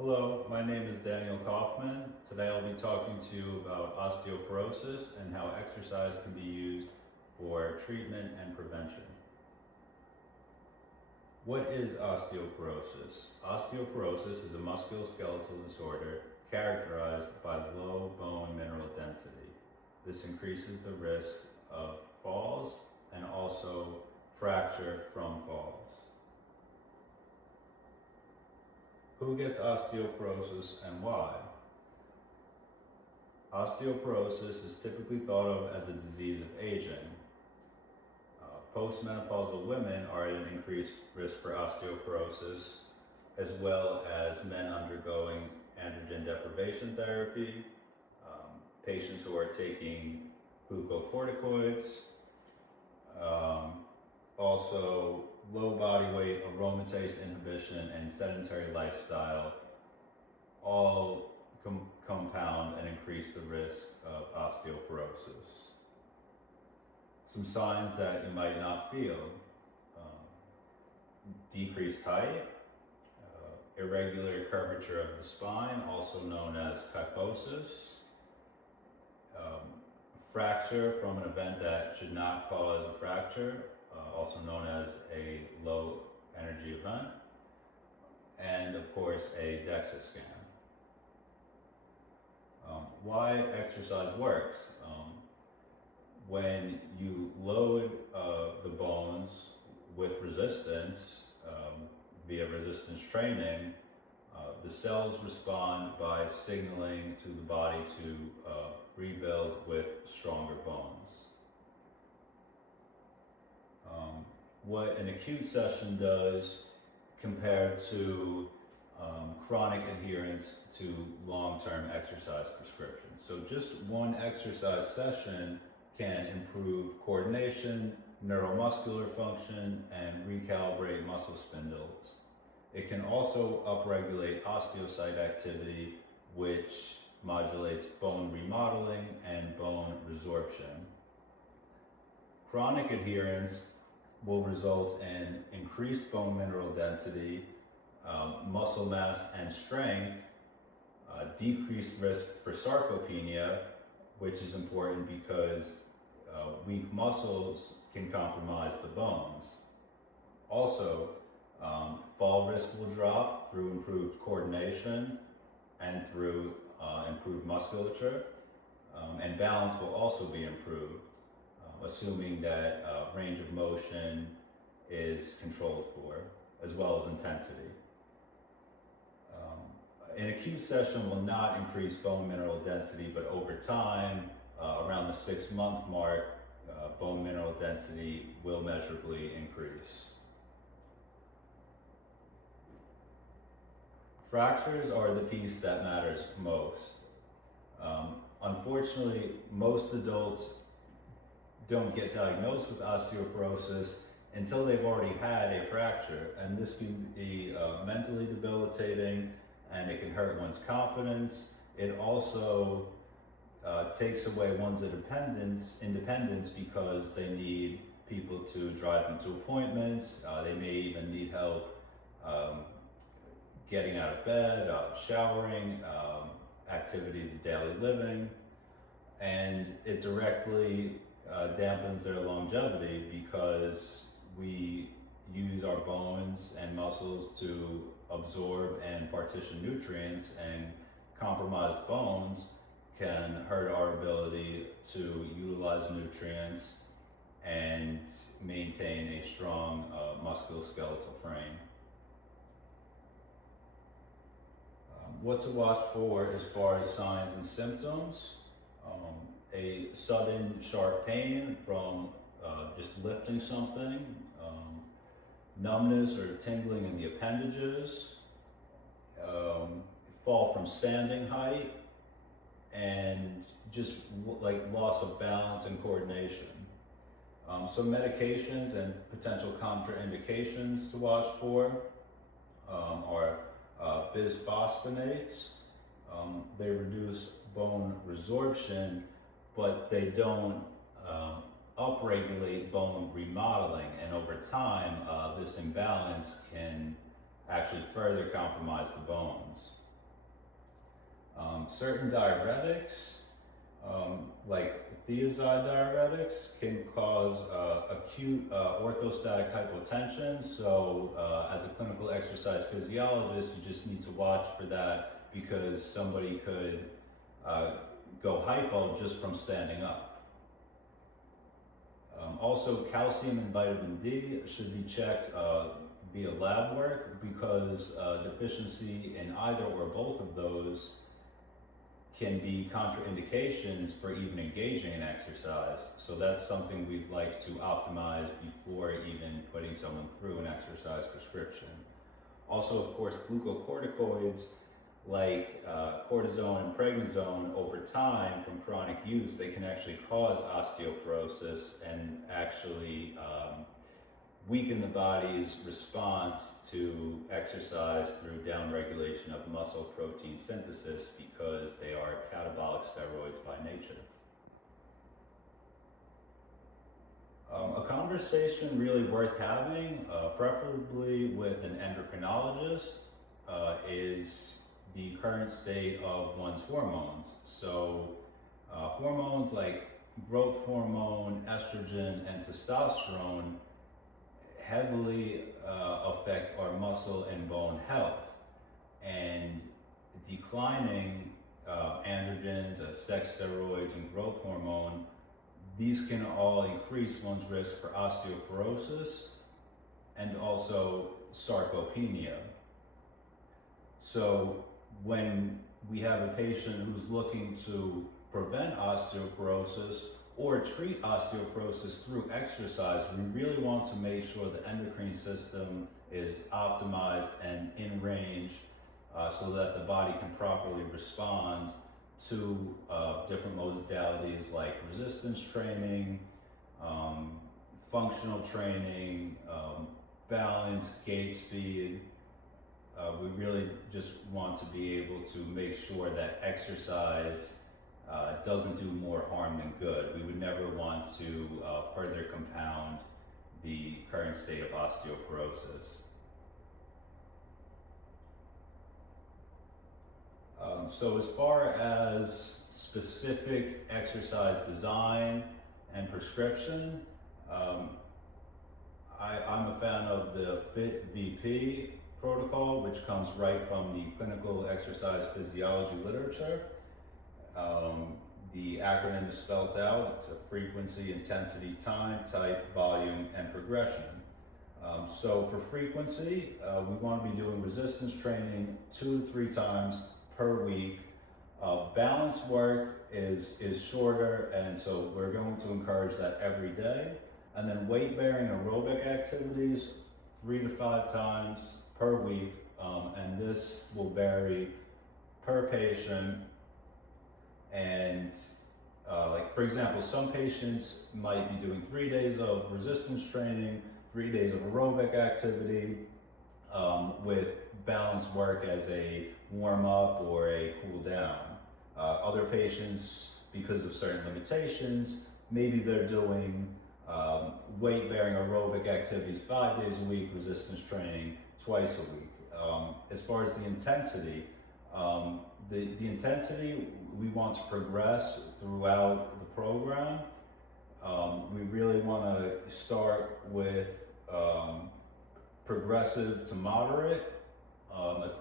Hello, my name is Daniel Kaufman. Today I'll be talking to you about osteoporosis and how exercise can be used for treatment and prevention. What is osteoporosis? Osteoporosis is a musculoskeletal disorder characterized by low bone mineral density. This increases the risk of falls and also fracture from falls. Who gets osteoporosis and why? Osteoporosis is typically thought of as a disease of aging. Postmenopausal women are at an increased risk for osteoporosis, as well as men undergoing androgen deprivation therapy, patients who are taking glucocorticoids, also low body weight, aromatase inhibition, and sedentary lifestyle all compound and increase the risk of osteoporosis. Some signs that you might not feel: decreased height, irregular curvature of the spine, also known as kyphosis, fracture from an event that should not cause a fracture, also known as a low energy event, and of course a DEXA scan. Why exercise works. When you load the bones with resistance via resistance training, the cells respond by signaling to the body to rebuild with stronger bones. What an acute session does compared to chronic adherence to long-term exercise prescriptions. So just one exercise session can improve coordination, neuromuscular function, and recalibrate muscle spindles. It can also upregulate osteocyte activity, which modulates bone remodeling and bone resorption. Chronic adherence will result in increased bone mineral density, muscle mass and strength, decreased risk for sarcopenia, which is important because weak muscles can compromise the bones. Also, fall risk will drop through improved coordination and through improved musculature, and balance will also be improved, assuming that range of motion is controlled for, as well as intensity. An acute session will not increase bone mineral density, but over time, around the 6-month mark, bone mineral density will measurably increase. Fractures are the piece that matters most. Unfortunately, most adults don't get diagnosed with osteoporosis until they've already had a fracture, and this can be mentally debilitating, and it can hurt one's confidence. It also takes away one's independence because they need people to drive them to appointments. They may even need help getting out of bed, showering, activities of daily living, and it directly dampens their longevity because we use our bones and muscles to absorb and partition nutrients, and compromised bones can hurt our ability to utilize nutrients and maintain a strong musculoskeletal frame. What to watch for as far as signs and symptoms: a sudden sharp pain from just lifting something, numbness or tingling in the appendages, fall from standing height, and just like loss of balance and coordination. Some medications and potential contraindications to watch for are bisphosphonates. They reduce bone resorption, but they don't upregulate bone remodeling, and over time this imbalance can actually further compromise the bones. Certain diuretics, like thiazide diuretics, can cause acute orthostatic hypotension. So as a clinical exercise physiologist, you just need to watch for that, because somebody could go hypo just from standing up. Also, calcium and vitamin D should be checked via lab work, because deficiency in either or both of those can be contraindications for even engaging in exercise. So that's something we'd like to optimize before even putting someone through an exercise prescription. Also, of course, glucocorticoids like cortisone and prednisone, over time from chronic use, they can actually cause osteoporosis and actually weaken the body's response to exercise through downregulation of muscle protein synthesis, because they are catabolic steroids by nature. A conversation really worth having, preferably with an endocrinologist, is the current state of one's hormones. So hormones like growth hormone, estrogen, and testosterone heavily affect our muscle and bone health. And declining androgens, sex steroids, and growth hormone, these can all increase one's risk for osteoporosis and also sarcopenia. So when we have a patient who's looking to prevent osteoporosis or treat osteoporosis through exercise, we really want to make sure the endocrine system is optimized and in range so that the body can properly respond to different modalities like resistance training, functional training, balance, gait speed. We really just want to be able to make sure that exercise doesn't do more harm than good. We would never want to further compound the current state of osteoporosis. So as far as specific exercise design and prescription, I'm a fan of the FIT-VP protocol, which comes right from the clinical exercise physiology literature. The acronym is spelled out. It's a frequency, intensity, time, type, volume, and progression. So for frequency, we want to be doing resistance training 2 to 3 times per week. Balance work is shorter, and so we're going to encourage that every day. And then weight-bearing aerobic activities 3 to 5 times per week, and this will vary per patient. And like for example, some patients might be doing 3 days of resistance training, 3 days of aerobic activity, with balance work as a warm-up or a cool down. Other patients, because of certain limitations, maybe they're doing weight-bearing aerobic activities 5 days a week, resistance training twice a week. As far as the intensity, the intensity we want to progress throughout the program. We really want to start with progressive to moderate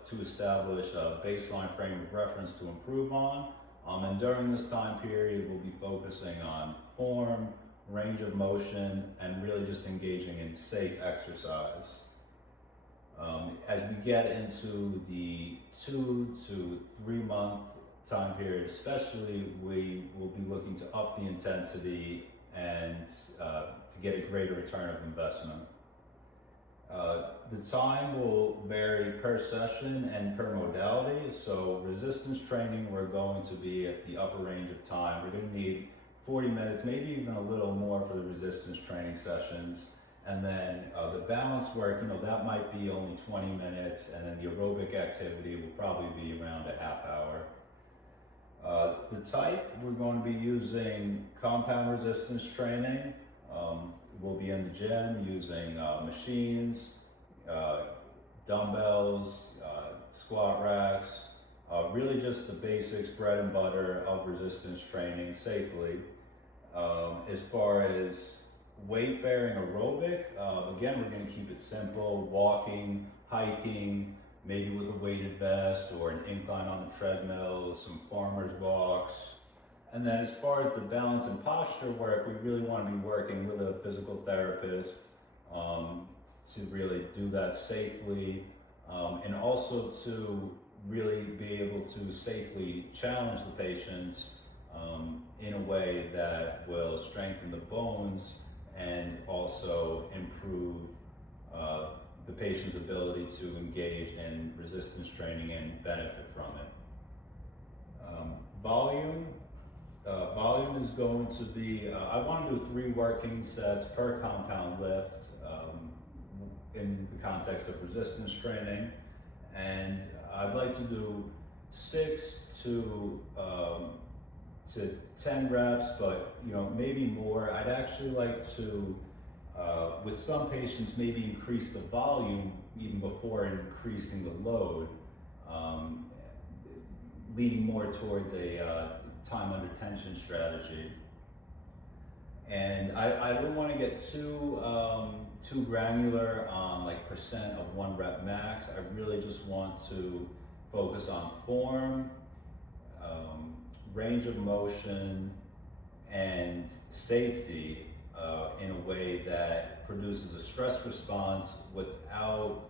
to establish a baseline frame of reference to improve on. And during this time period, we'll be focusing on form, range of motion, and really just engaging in safe exercise. As we get into the 2 to 3 month time period especially, we will be looking to up the intensity and to get a greater return of investment. The time will vary per session and per modality. So resistance training, we're going to be at the upper range of time. We're going to need 40 minutes, maybe even a little more for the resistance training sessions. And then the balance work, that might be only 20 minutes, and then the aerobic activity will probably be around a half hour. The type, we're going to be using compound resistance training. We'll be in the gym using machines, dumbbells, squat racks, Really just the basics, bread and butter of resistance training safely. As far as weight bearing aerobic, again, we're going to keep it simple: walking, hiking, maybe with a weighted vest or an incline on the treadmill, some farmer's walks. And then as far as the balance and posture work, we really want to be working with a physical therapist to really do that safely, and also to really be able to safely challenge the patients in a way that will strengthen the bones and also improve the patient's ability to engage in resistance training and benefit from it. Volume is going to be, I want to do 3 working sets per compound lift in the context of resistance training. And I'd like to do 6 to 10 reps, but maybe more. I'd actually like to, with some patients, maybe increase the volume even before increasing the load, leaning more towards a time under tension strategy. And I don't want to get too granular on like percent of 1 rep max. I really just want to focus on form, range of motion, and safety in a way that produces a stress response without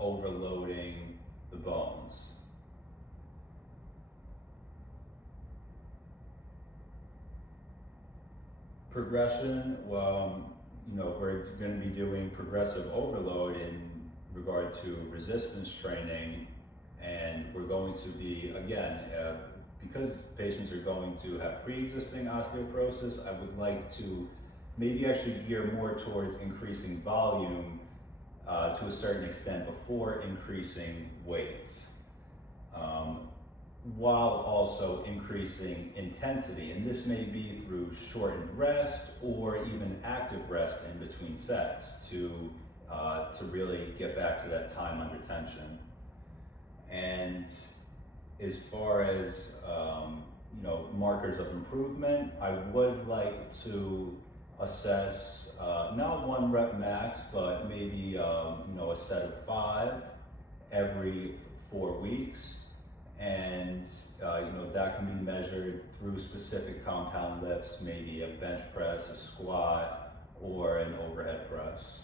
overloading the bones. Progression, well, we're going to be doing progressive overload in regard to resistance training, and we're going to be, again, because patients are going to have pre-existing osteoporosis, I would like to maybe actually gear more towards increasing volume to a certain extent before increasing weights, while also increasing intensity. And this may be through shortened rest or even active rest in between sets to really get back to that time under tension. And as far as markers of improvement, I would like to assess not 1 rep max, but maybe a set of 5 every 4 weeks. And that can be measured through specific compound lifts, maybe a bench press, a squat, or an overhead press.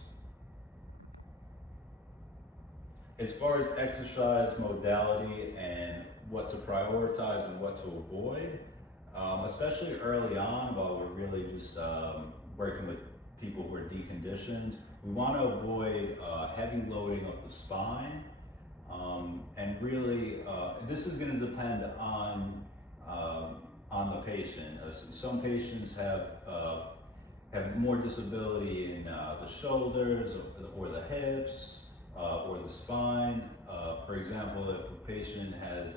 As far as exercise modality and what to prioritize and what to avoid, especially early on while we're really just working with people who are deconditioned, we want to avoid heavy loading of the spine. And really, this is going to depend on the patient. Some patients have more disability in the shoulders or the hips or the spine. For example, if a patient has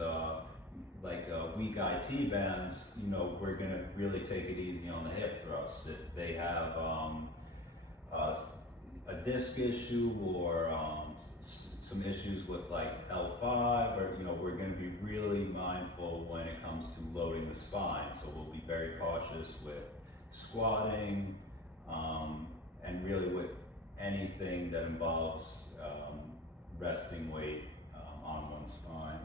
weak IT bands, we're going to really take it easy on the hip thrust. If they have a disc issue or some issues with like L5, or we're going to be really mindful when it comes to loading the spine. So we'll be very cautious with squatting, and really with anything that involves resting weight on one's spine.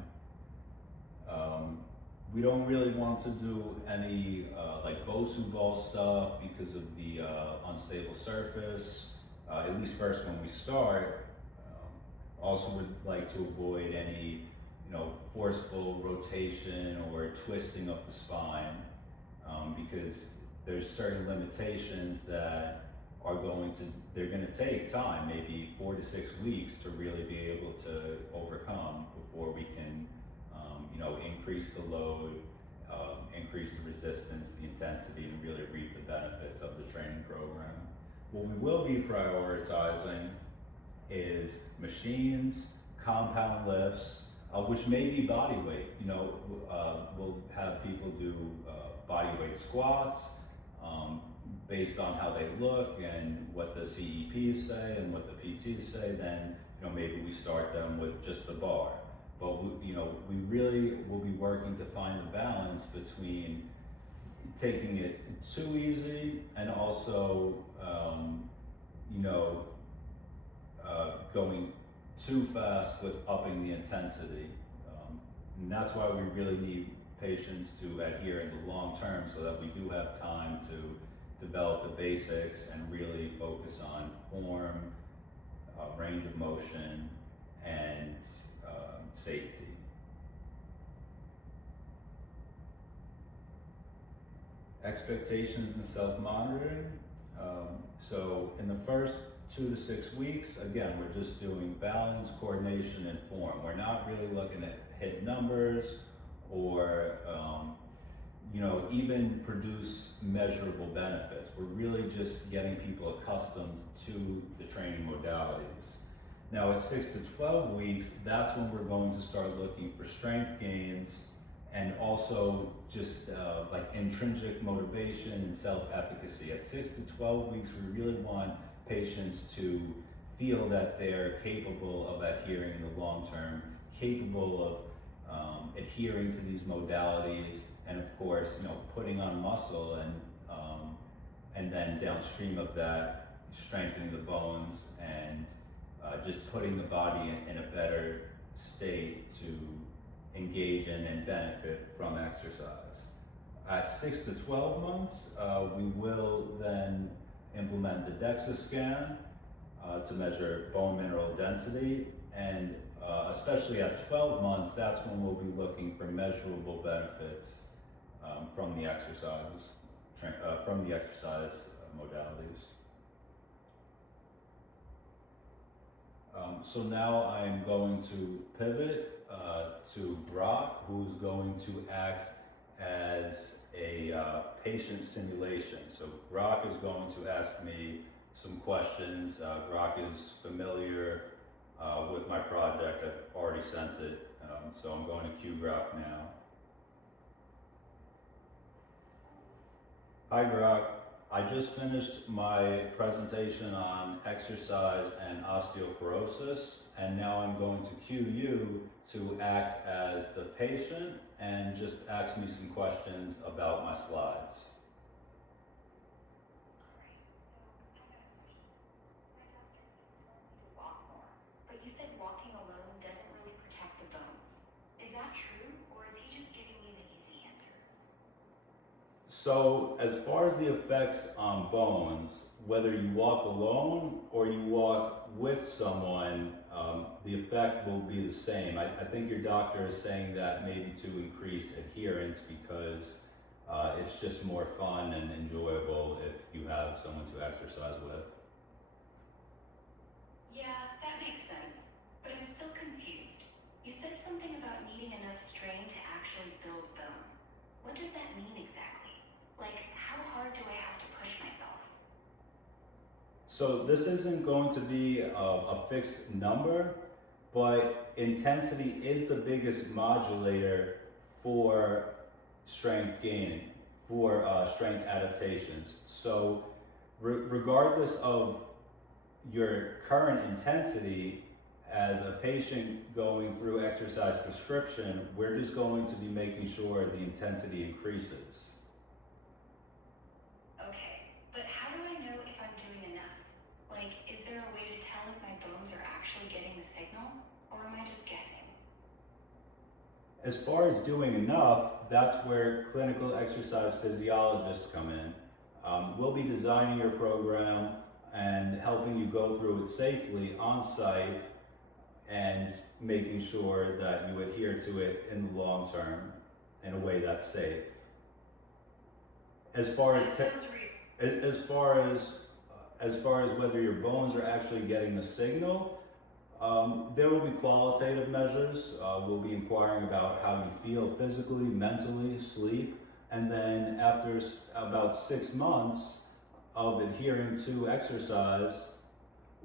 We don't really want to do any like Bosu ball stuff because of the unstable surface, at least first when we start. Also would like to avoid any forceful rotation or twisting of the spine, because there's certain limitations that they're going to take time, maybe 4 to 6 weeks, to really be able to overcome before we can increase the load, increase the resistance, the intensity, and really reap the benefits of the training program. What we will be prioritizing is machines, compound lifts, which may be body weight. We'll have people do body weight squats based on how they look and what the CEPs say and what the PTs say. Then maybe we start them with just the bar. but we really will be working to find the balance between taking it too easy and also, going too fast with upping the intensity. And that's why we really need patients to adhere in the long term, so that we do have time to develop the basics and really focus on form, range of motion, and safety. Expectations and self-monitoring. So in the first 2 to 6 weeks, again, we're just doing balance, coordination, and form. We're not really looking at hit numbers or even produce measurable benefits. We're really just getting people accustomed to the training modalities. Now at 6 to 12 weeks, that's when we're going to start looking for strength gains and also just like intrinsic motivation and self-efficacy. At 6 to 12 weeks, we really want patients to feel that they're capable of adhering in the long term, capable of adhering to these modalities, and of course, putting on muscle and then downstream of that, strengthening the bones and just putting the body in a better state to engage in and benefit from exercise. At 6 to 12 months, we will then implement the DEXA scan to measure bone mineral density, and especially at 12 months, that's when we'll be looking for measurable benefits from the exercise modalities. So now I'm going to pivot to Brock, who's going to act as a patient simulation. So Brock is going to ask me some questions. Brock is familiar with my project. I've already sent it, so I'm going to cue Brock now. Hi Brock, I just finished my presentation on exercise and osteoporosis, and now I'm going to cue you to act as the patient and just ask me some questions about my slides. So as far as the effects on bones, whether you walk alone or you walk with someone, the effect will be the same. I think your doctor is saying that maybe to increase adherence because it's just more fun and enjoyable if you have someone to exercise with. Yeah, that makes sense, but I'm still confused. You said something about needing enough strain to actually build bone. What does that mean exactly? Like, how hard do I have to push myself? So this isn't going to be a fixed number, but intensity is the biggest modulator for strength gaining, for strength adaptations. So regardless of your current intensity, as a patient going through exercise prescription, we're just going to be making sure the intensity increases. As far as doing enough, that's where clinical exercise physiologists come in. We'll be designing your program and helping you go through it safely on site and making sure that you adhere to it in the long term in a way that's safe. As far as whether your bones are actually getting the signal, there will be qualitative measures. We'll be inquiring about how you feel physically, mentally, sleep, and then after about 6 months of adhering to exercise,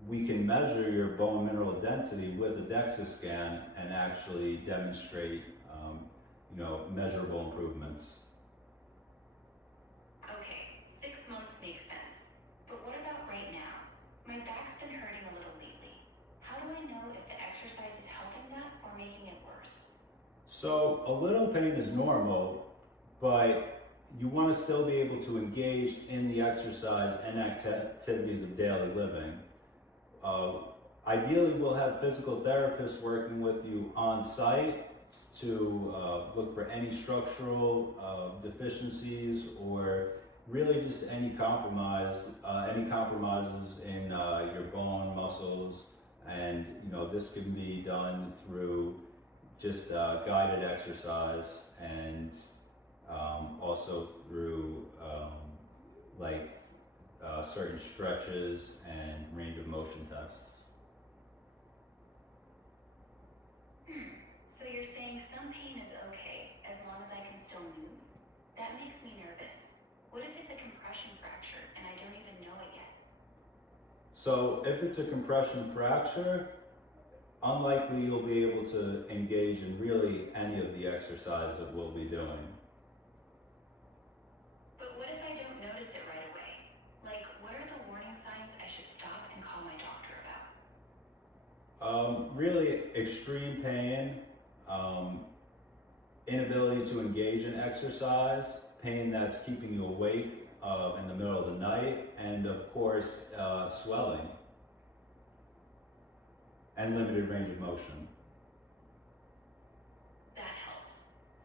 we can measure your bone mineral density with a DEXA scan and actually demonstrate, measurable improvements. Okay, 6 months makes sense. But what about right now? My back's been hurting a little lately. How do I know if the exercise is helping that or making it worse? So a little pain is normal, but you want to still be able to engage in the exercise and activities of daily living. Ideally, we'll have physical therapists working with you on site to look for any structural deficiencies or really just any compromises in your bone, muscles, and this can be done through just guided exercise and also through certain stretches and range of motion tests. So you're saying some pain is okay as long as I can still move? That makes me nervous. What if it's a compression fracture and I don't even know it yet? So if it's a compression fracture, unlikely you'll be able to engage in really any of the exercise that we'll be doing. But what if I don't notice it right away? Like, what are the warning signs I should stop and call my doctor about? Really extreme pain, inability to engage in exercise, pain that's keeping you awake in the middle of the night, and of course, swelling and limited range of motion. That helps.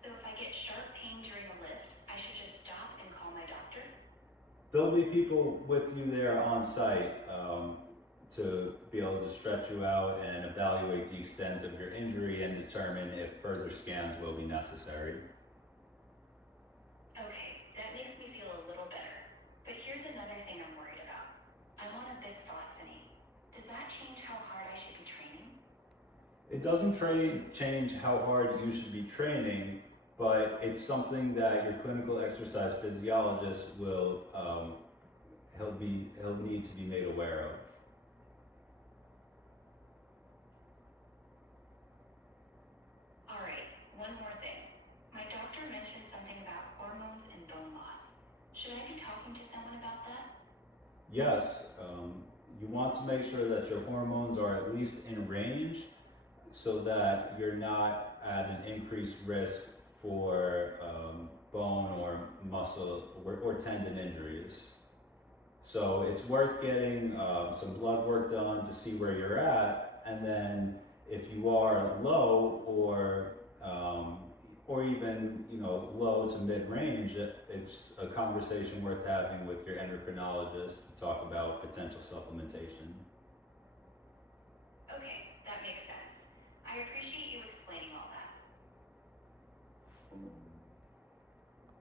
So if I get sharp pain during a lift, I should just stop and call my doctor? There'll be people with you there on site to be able to stretch you out and evaluate the extent of your injury and determine if further scans will be necessary. Okay, that makes me feel a little better. But here's another thing I'm worried about. I'm on a bisphosphonate. Does that change how hard I should be training? It doesn't change how hard you should be training, but it's something that your clinical exercise physiologist will he'll need to be made aware of. All right, one more thing. My doctor mentioned something about hormones and bone loss. Should I be talking to someone about that? Yes, you want to make sure that your hormones are at least in range so that you're not at an increased risk for bone or muscle or tendon injuries. So it's worth getting some blood work done to see where you're at, and then if you are low or even low to mid range, it's a conversation worth having with your endocrinologist to talk about potential supplementation.